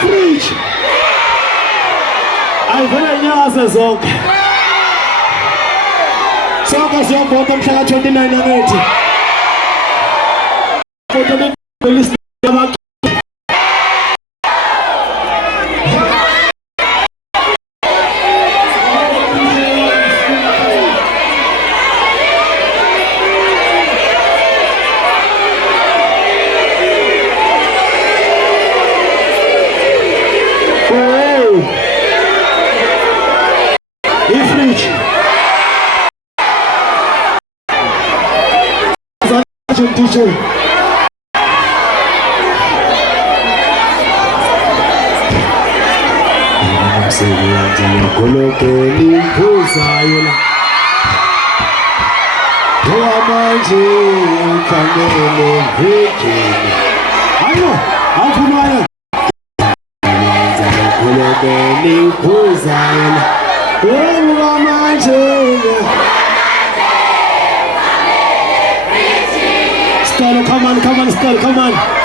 Preach. Ayivele nyaze zonke. Sonke siyavota mhla ka-29 angithi. Vota belisi abantu. DJ. Kolokeni phuzayo la manje ukamele vekini ayo afunwayo kolokeni phuzayo la manje Stella, come on, Stella, come on.